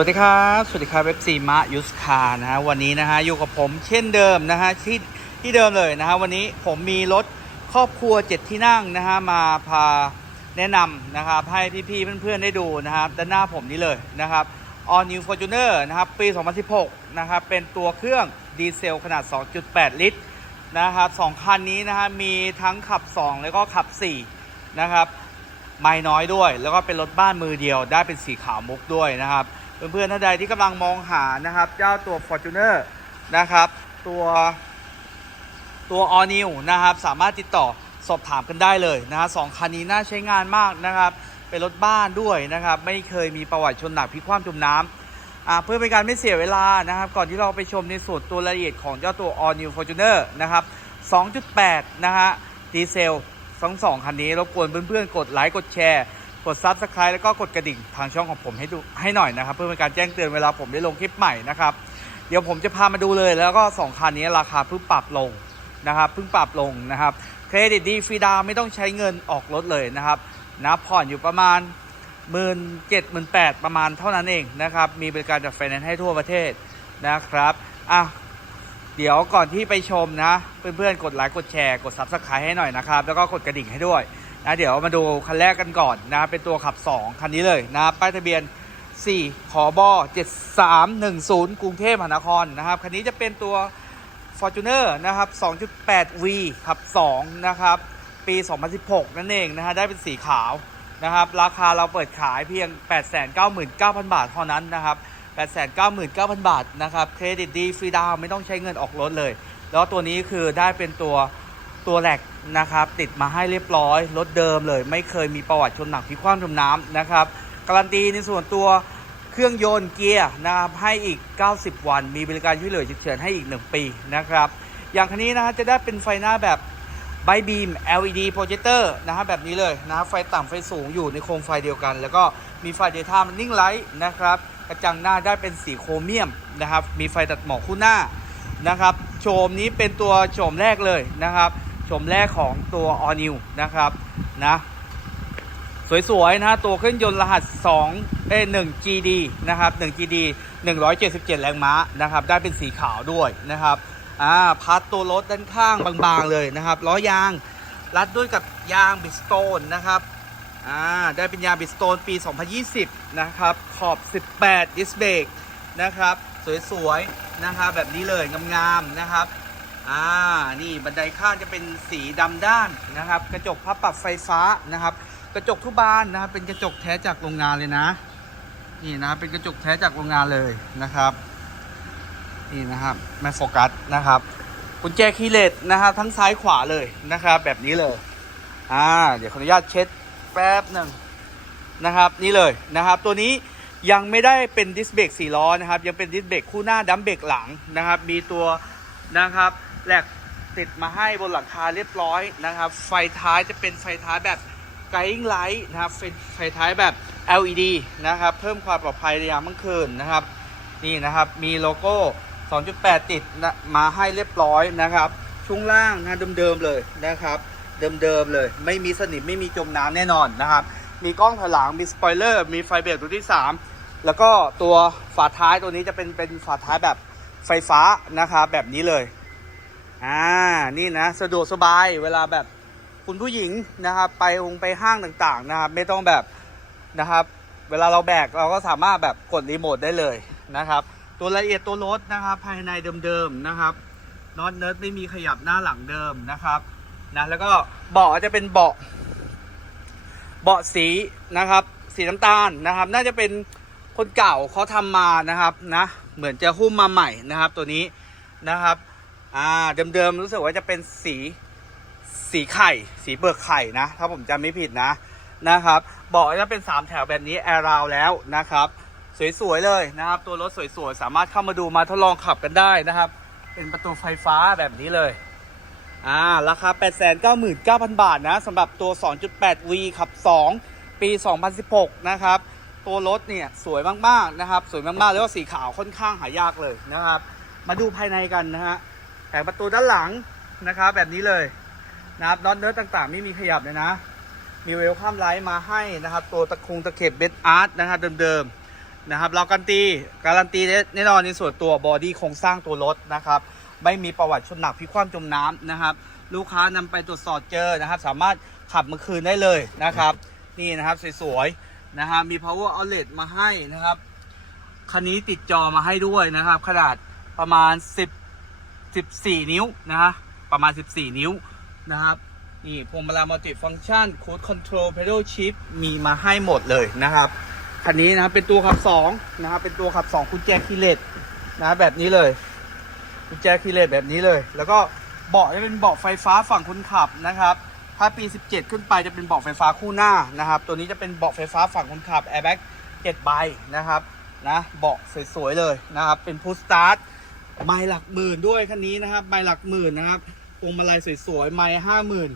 สวัสดีครับ สวัสดีครับเว็บซีมะยุสคานะฮะวันนี้นะฮะอยู่กับผมเช่นเดิมนะฮะที่ที่เดิมเลยนะฮะวันนี้ผมมีรถครอบครัว7ที่นั่งนะฮะมาพาแนะนำนะครับให้พี่ๆเพื่อนๆได้ดูนะครับด้านหน้าผมนี้เลยนะครับ All New Fortuner นะครับปี 2016 นะครับเป็นตัวเครื่องดีเซลขนาด 2.8 ลิตรนะครับสองคันนี้นะฮะมีทั้งขับ 2 แล้วก็ขับ 4 นะครับไม่น้อยด้วย แล้วก็เป็นรถบ้านมือเดียวได้เป็นสีขาวมุกด้วยนะครับ เพื่อนๆท่านใดที่กำลังมองหานะครับ เจ้าตัว Fortuner นะครับ ตัวตัว All New นะครับ สามารถติดต่อสอบถามกันได้เลยนะฮะสองคันนี้น่าใช้งานมากนะครับ เป็นรถบ้านด้วยนะครับ ไม่เคยมีประวัติชนหนักพลิกคว่ำจมน้ำเพื่อเป็นการไม่เสียเวลานะครับ ก่อนที่เราไปชมในส่วนตัวรายละเอียดของเจ้าตัว All New Fortuner นะครับ 2.8 นะฮะดีเซลทั้งสองคันนี้รบกวนเพื่อนๆ กดไลค์กดแชร์ กด Subscribe แล้วก็กดกระดิ่งทางช่องของผมให้ดูให้หน่อยนะครับ เพื่อเป็นการแจ้งเตือนเวลาผมได้ลงคลิปใหม่นะครับ เดี๋ยวผมจะพามาดูเลยแล้วก็ 2คันนี้ราคาเพิ่งปรับลงนะครับเพิ่งปรับลงนะครับเครดิตดีฟรีดาวไม่ต้องใช้เงินออกรถเลยนะครับนะผ่อนอยู่ประมาณ1 7 0 0 0 0 8ประมาณเท่านั้นเองนะครับ มีบริการจัดไฟแนนซ์ให้ทั่วประเทศนะครับอะเดี๋ยวก่อนที่ไปชมนะ เพื่อนๆ กดไลค์กดแชร์กด Subscribe ให้หน่อยนะครับ แล้วก็กดกระดิ่งให้ด้วย นะเดี๋ยวมาดูคันแรกกันก่อนนะเป็นตัวขับ 2 คันนี้เลยนะป้ายทะเบียน 4 ขอบอ7310 กรุงเทพมหานครนะครับคันนี้จะเป็นตัว Fortuner นะครับ 2.8V ขับ 2 นะครับ ปี 2016 นั่นเองนะฮะได้เป็นสีขาวนะครับ ราคาเราเปิดขายเพียง 899,000 บาทเท่านั้นนะครับ 899,000 บาทนะครับเครดิตดีฟรีดาวไม่ต้องใช้เงินออกรถเลย แล้วตัวนี้คือได้เป็นตัวตัวแหลก นะครับ ติดมาให้เรียบร้อย รถเดิมเลย ไม่เคยมีประวัติชนหนักพิกคว่ำจมน้ำนะครับ การันตีในส่วนตัวเครื่องยนต์เกียร์นะครับให้อีก 90 วัน มีบริการช่วยเหลือฉุกเฉินให้อีก 1 ปีนะครับ อย่างคันนี้นะฮะจะได้เป็นไฟหน้าแบบไบบีม LED โปรเจคเตอร์นะฮะแบบนี้เลยนะไฟต่ำไฟสูงอยู่ในโคมไฟเดียวกัน แล้วก็มีไฟ daytime running light นะครับกระจังหน้าได้เป็นสีโครเมียมนะครับ มีไฟตัดหมอกคู่หน้านะครับ โฉมนี้เป็นตัวโฉมแรกเลยนะครับ โฉมแรกของตัว All New นะครับนะสวยๆนะตัวเครื่องยนต์รหัส2เอ้1 GD นะครับ1 GD 177 แรงม้านะครับได้เป็นสีขาวด้วยนะครับอ่าพัดตัวรถด้านข้างบางๆเลยนะครับล้อยางรัดด้วยกับยางบิสโตนนะครับอ่าได้เป็นยางบิสโตนปี 2020 นะครับ ขอบ 18 ดิสเบรกนะครับ สวยๆนะครับแบบนี้เลยงามๆนะครับ อ่า นี่บันไดข้างจะเป็นสีดำด้านนะครับ กระจกพับปรับไฟฟ้านะครับ กระจกทุกบานนะครับ เป็นกระจกแท้จากโรงงานเลยนะ นี่นะเป็นกระจกแท้จากโรงงานเลยนะครับ นี่นะครับไม่โฟกัสนะครับกุญแจคีย์เลสนะครับทั้งซ้ายขวาเลยนะครับ แบบนี้เลย อ่า เดี๋ยวขออนุญาตเช็ดแป๊บหนึ่งนะครับนี่เลยนะครับ ตัวนี้ยังไม่ได้เป็นดิสเบรกสี่ล้อนะครับ ยังเป็นดิสเบรกคู่หน้าดัมเบรกหลังนะครับ มีตัวนะครับ แหลกติดมาให้บนหลังคาเรียบร้อยนะครับ ไฟท้ายจะเป็นไฟท้ายแบบไกด์ไลท์นะครับไฟไฟท้ายแบบ LED นะครับ เพิ่มความปลอดภัยในยามค่ำคืนนะครับ นี่นะครับมีโลโก้ 2.8 ติดนะมาให้เรียบร้อยนะครับ ช่วงล่างนะเดิมๆเลยนะครับ เดิมๆเลย ไม่มีสนิมไม่มีจมน้ำแน่นอนนะครับ มีกล้องถอยหลังมีสปอยเลอร์มีไฟเบรกตัวที่ 3 แล้วก็ตัวฝาท้ายตัวนี้จะเป็นเป็นฝาท้ายแบบไฟฟ้านะครับแบบนี้เลย อ่า นี่นะ สะดวกสบายเวลาแบบคุณผู้หญิงนะครับ ไปหงไปห้างต่างๆนะครับ ไม่ต้องแบบนะครับ เวลาเราแบกเราก็สามารถแบบกดรีโมทได้เลยนะครับ ตัวละเอียดตัวรถนะครับ ภายในเดิมๆนะครับน็อตเนิร์ดไม่มีขยับหน้าหลังเดิมนะครับนะแล้วก็เบาะจะเป็นเบาะเบาะสีนะครับ สีน้ำตาลนะครับ น่าจะเป็นคนเก่าเขาทำมานะครับนะเหมือนจะหุ้มมาใหม่นะครับ ตัวนี้นะครับ อ่าเดิมๆรู้สึกว่าจะเป็นสีสีไข่ สีเปลือกไข่นะ ถ้าผมจำไม่ผิดนะนะครับเบาะจะเป็น 3 แถวแบบนี้แอร์ราวแล้วนะครับ สวยๆเลยนะครับ ตัวรถสวยๆ สามารถเข้ามาดูมาทดลองขับกันได้นะครับ เป็นประตูไฟฟ้าแบบนี้เลยอ่าราคา 899,000 บาทนะสำหรับตัว 2.8V ขับ 2 ปี 2016 นะครับ ตัวรถเนี่ยสวยมากๆนะครับ สวยมากๆ แล้วก็สีขาวค่อนข้างหายากเลยนะครับ มาดูภายในกันนะฮะ แผงประตูด้านหลังนะครับแบบนี้เลยนะครับน็อตเนื้อต่างๆ ไม่มีขยับเลยนะ มีเวลข้ามไลท์มาให้นะครับ ตัวตะคงตะเข็บเบสอาร์ตนะครับเดิมๆนะครับ เราการันตีการันตีแน่นอนในส่วนตัวบอดี้โครงสร้างตัวรถนะครับ ไม่มีประวัติชนหนักพิกคว่ำจมน้ำนะครับ ลูกค้านำไปตรวจสอบเจอนะครับ สามารถขับมาคืนได้เลยนะครับ นี่นะครับสวยๆนะฮะมี power outlet มาให้นะครับคันนี้ติดจอมาให้ด้วยนะครับ ขนาดประมาณ 10 14 นิ้วนะฮะประมาณ 14 นิ้วนะครับนี่พวงมาลัยมัลติฟังชันคูดคอนโทรลเพด l ชิ p มีมาให้หมดเลยนะครับคันนี้นะครับเป็นตัวขับ2นะครับเป็นตัวขับ2กุญแจคีเลสนะแบบนี้เลยกุญแจคีเลสแบบนี้เลย แล้วก็เบาะจะเป็นเบาะไฟฟ้าฝั่งคนขับนะครับ ถ้าปี 17 ขึ้นไปจะเป็นเบาะไฟฟ้าคู่หน้านะครับ ตัวนี้จะเป็นเบาะไฟฟ้าฝั่งคนขับแอร์แบ็ก7ใบนะครับนะเบาะสวยๆเลยนะครับเป็นพุ s สตาร์ท ไมล์หลักหมื่นด้วยคันนี้นะครับไมล์หลักหมื่นนะครับพวงมาลัยสวยๆไมล์ห้าหมื่น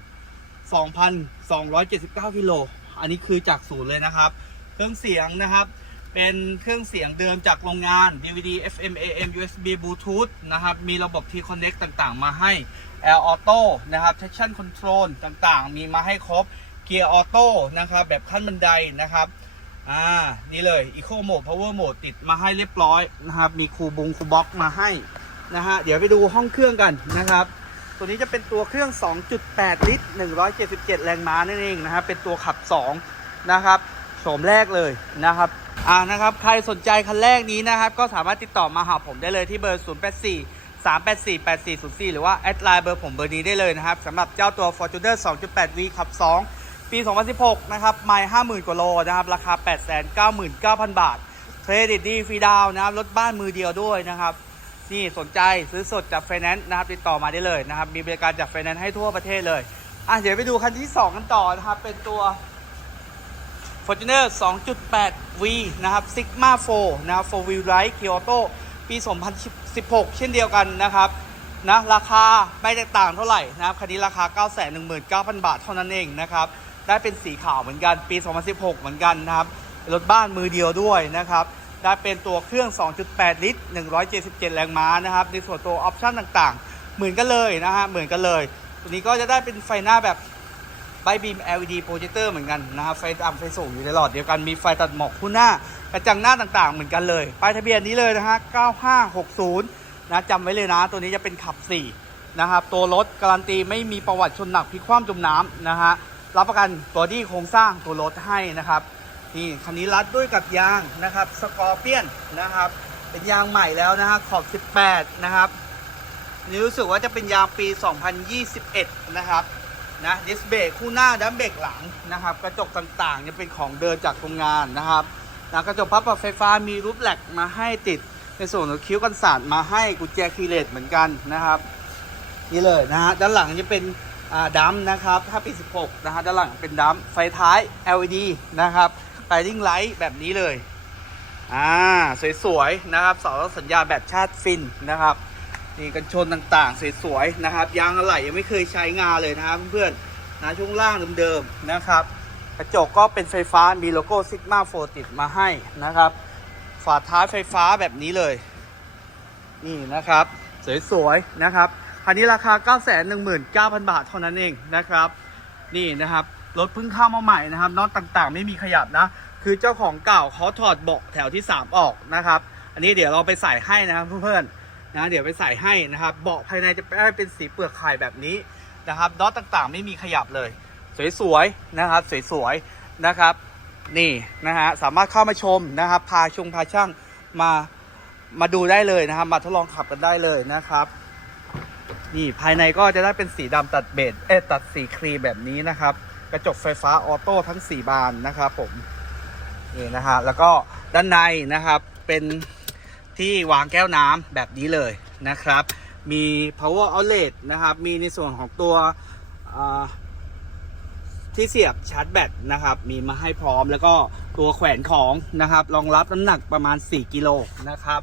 สองพันสองร้อยเจ็ดสิบเก้ากิโลอันนี้คือจากศูนย์เลยนะครับ เครื่องเสียงนะครับเป็นเครื่องเสียงเดิมจากโรงงาน DVD FM AM USB Bluetooth นะครับ มีระบบ T-Connect ต่างๆ มาให้ Air Auto นะครับ Traction Control ต่างๆ มีมาให้ครบ Gear Auto นะครับ แบบขั้นบันไดนะครับ อ่า นี่เลย Eco Mode Power Mode ติดมาให้เรียบร้อยนะครับ มีคูบุงคูบ็อกมาให้นะฮะ เดี๋ยวไปดูห้องเครื่องกันนะครับ ตัวนี้จะเป็นตัวเครื่อง 2.8 ลิตร 177 แรงม้านั่นเองนะครับ เป็นตัวขับ 2 นะครับโฉมแรกเลยนะครับ อ่า นะครับ ใครสนใจคันแรกนี้นะครับ ก็สามารถติดต่อมาหาผมได้เลยที่เบอร์ 084 384 8404 หรือว่าแอดไลน์เบอร์ผมเบอร์นี้ได้เลยนะครับสำหรับเจ้าตัว Fortuner 2.8V ขับ 2 ปี 2016 นะครับไม่50,000 กว่าโลนะครับ ราคา 899,000 บาท เครดิตดีฟรีดาวน์นะครับ รถบ้านมือเดียวด้วยนะครับ นี่สนใจซื้อสดจากไฟแนนซ์นะครับ ติดต่อมาได้เลยนะครับ มีบริการจากไฟแนนซ์ให้ทั่วประเทศเลย อะ เดี๋ยวไปดูคันที่ 2 กันต่อนะครับ เป็นตัว Fortuner 2.8V นะครับ Sigma 4 นะครับ 4 Wheel Drive Kyoto ปี 2016 เช่นเดียวกันนะครับนะราคาไม่แตกต่างเท่าไหร่นะครับคันนี้ราคา 919,000 บาทเท่านั้นเองนะครับ ได้เป็นสีขาวเหมือนกันปี 2016 เหมือนกันนะครับรถบ้านมือเดียวด้วยนะครับได้เป็นตัวเครื่อง 2.8 ลิตร 177 แรงม้านะครับในส่วนตัวออปชั่นต่างๆ เหมือนกันเลยนะฮะเหมือนกันเลย ตัวนี้ก็จะได้เป็นไฟหน้าแบบใบบีม LED โปรเจคเตอร์เหมือนกันนะครับไฟดำไฟสูงอยู่ในหลอดเดียวกันมีไฟตัดหมอกคู่หน้ากระจังหน้าต่างๆ เหมือนกันเลยป้ายทะเบียนนี้เลยนะฮะ 9560 นะจำไว้เลยนะ ตัวนี้จะเป็นขับ 4 นะครับ ตัวรถการันตีไม่มีประวัติชนหนักพลิกคว่ำจมน้ำนะฮะ รับประกันบอดี้โครงสร้างตัวรถให้นะครับนี่คันนี้รัดด้วยกับยางนะครับสกอร์เปียนนะครับ เป็นยางใหม่แล้วนะฮะขอบ 18 นะครับนี่รู้สึกว่าจะเป็นยางปี 2021 นะครับนะดิสเบรกคู่หน้าดัมเบรกหลังนะครับ กระจกต่างๆจะเป็นของเดินจากโรงงานนะครับนะกระจกพับปรับไฟฟ้ามีรูปแหลกมาให้ติดในส่วนของคิ้วกันสาดมาให้กุญแจคีเลสเหมือนกันนะครับ นี่เลยนะฮะด้านหลังจะเป็น ดัมนะครับ ถ้าปี 16 นะฮะด้านหลังเป็นดัมไฟท้าย LED นะครับไ i ดิ้งไลท์แบบนี้เลย อ่า สวยๆ นะครับเสาสัญญาแบบชาติฟินนะครับนี่กันชนต่างๆ สวยๆ นะครับยางอะไหล่ยังไม่เคยใช้งานเลยนะครับเพื่อนๆนะช่วงล่างเดิมๆ นะครับ กระจกก็เป็นไฟฟ้ามีโลโก้ซิกมาโฟติดมาให้นะครับ ฝาท้ายไฟฟ้าแบบนี้เลย นี่นะครับ สวยๆ นะครับ คันนี้ราคา 919,000 บาทเท่านั้นเองนะครับ นี่นะครับรถเพิ่งเข้ามาใหม่นะครับน็อตต่างๆ ไม่มีขยับนะ คือเจ้าของเก่าเขาถอดเบาะแถวที่ 3 ออกนะครับ อันนี้เดี๋ยวเราไปใส่ให้นะครับเพื่อนๆนะเดี๋ยวไปใส่ให้นะครับเบาะภายในจะได้เป็นสีเปลือกไข่แบบนี้นะครับน็อตต่างๆ ไม่มีขยับเลย สวยๆนะครับสวยๆนะครับนี่นะฮะสามารถเข้ามาชมนะครับพาชงพาช่างมามาดูได้เลยนะครับมาทดลองขับกันได้เลยนะครับ นี่ภายในก็จะได้เป็นสีดำตัดเบจเอตัดสีครีมแบบนี้นะครับ กระจกไฟฟ้าออโต้ทั้ง 4 บานนะครับผมนี่นะฮะแล้วก็ด้านในนะครับเป็นที่วางแก้วน้ำแบบนี้เลยนะครับ มี power outlet นะครับ มีในส่วนของตัวที่เสียบชาร์จแบตนะครับ มีมาให้พร้อมแล้วก็ตัวแขวนของนะครับ รองรับน้ำหนักประมาณ 4 กิโลนะครับ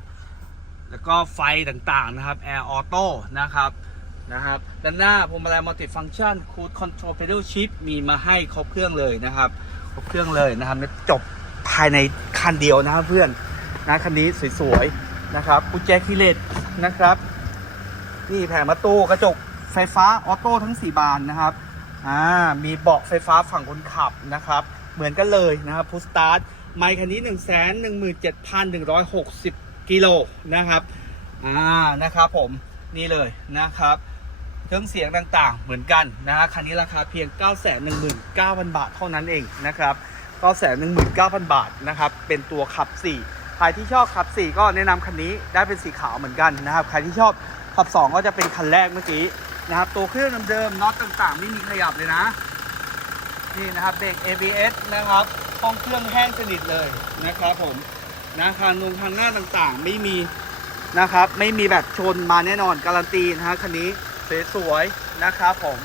แล้วก็ไฟต่างๆนะครับ Air Auto นะครับ นะครับ ด้านหน้าพวงมาลัยมัลติฟังชันคูดคอนโทรลเพด l ชิ p มีมาให้ครบเครื่องเลยนะครับ ครบเครื่องเลยนะครับจบภายในคันเดียวนะครับเพื่อนนะคันนี้สวยๆนะครับกุญแจคีย์เลสนะครับ นี่แผงประตูกระจกไฟฟ้าออโต้ทั้ง 4 บานนะครับอ่ามีเบาะไฟฟ้าฝั่งคนขับนะครับ เหมือนกันเลยนะครับพุสตาร์ทไมค์คันนี้ 1 1 7 1 6 0 กิโลนะครับอ่านะครับผมนี่เลยนะครับ เครื่องเสียงต่างๆ เหมือนกันนะฮะคันนี้ราคาเพียง 9 1 9 0 0 0 บาทเท่านั้นเองนะครับ 9 1 9 0 0 0 บาทนะครับ เป็นตัวขับ 4 ใครที่ชอบขับ 4 ก็แนะนำคันนี้ได้เป็นสีขาวเหมือนกันนะครับ ใครที่ชอบขับ 2 ก็จะเป็นคันแรกเมื่อกี้นะครับ ตัวเครื่องเดิมๆน็อตต่างๆ ไม่มีขยับเลยนะ นี่นะครับเบรก ABS นะครับห้องเครื่องแห้งสนิทเลยนะครับผมนะคานงคันหน้าต่างๆ ไม่มีนะครับ ไม่มีแบบชนมาแน่นอนการันตีนะฮะคันนี้ สวยๆนะครับผม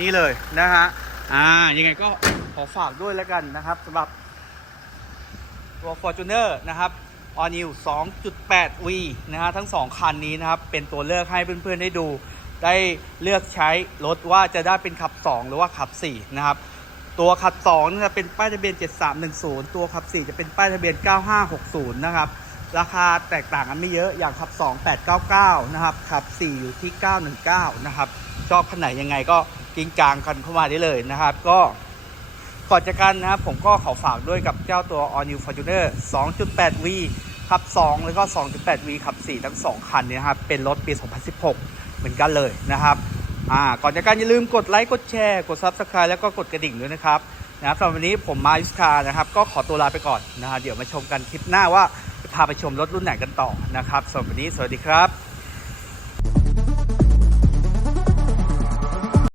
นี่เลยนะฮะอ่ายังไงก็ขอฝากด้วยแล้วกันนะครับสำหรับตัว Fortuner นะครับ All New 2.8V นะฮะทั้งสองคันนี้นะครับ เป็นตัวเลือกให้เพื่อนๆได้ดู ได้เลือกใช้รถว่าจะได้เป็นขับ 2 หรือว่าขับ 4 นะครับ ตัวขับ2จะเป็นป้ายทะเบียน 7310 ตัวขับ 4 จะเป็นป้ายทะเบียน 9560 นะครับ ราคาแตกต่างกันไม่เยอะอย่างขับ 2 899 นะครับขับ 4 อยู่ที่ 919 นะครับ ชอบคันไหนยังไงก็กิงกลางกันเข้ามาได้เลยนะครับ ก็ก่อนจากกันนะครับ ผมก็ขอฝากด้วยกับเจ้าตัว All New Fortuner 2.8V ขับ 2 แล้วก็ 2.8V ขับ 4 ทั้ง 2 คันนี้นะครับ เป็นรถปี 2016 เหมือนกันเลยนะครับอ่าก่อนจากกันอย่าลืมกดไลค์ กดแชร์ กด Subscribe แล้วก็กดกระดิ่งด้วยนะครับนะครับสำหรับวันนี้ผมมายุสคานะครับ ก็ขอตัวลาไปก่อนนะฮะเดี๋ยวมาชมกันคลิปหน้าว่า พาไปชมรถรุ่นไหนกันต่อนะครับสำหรับวันนี้สวัสดีครับ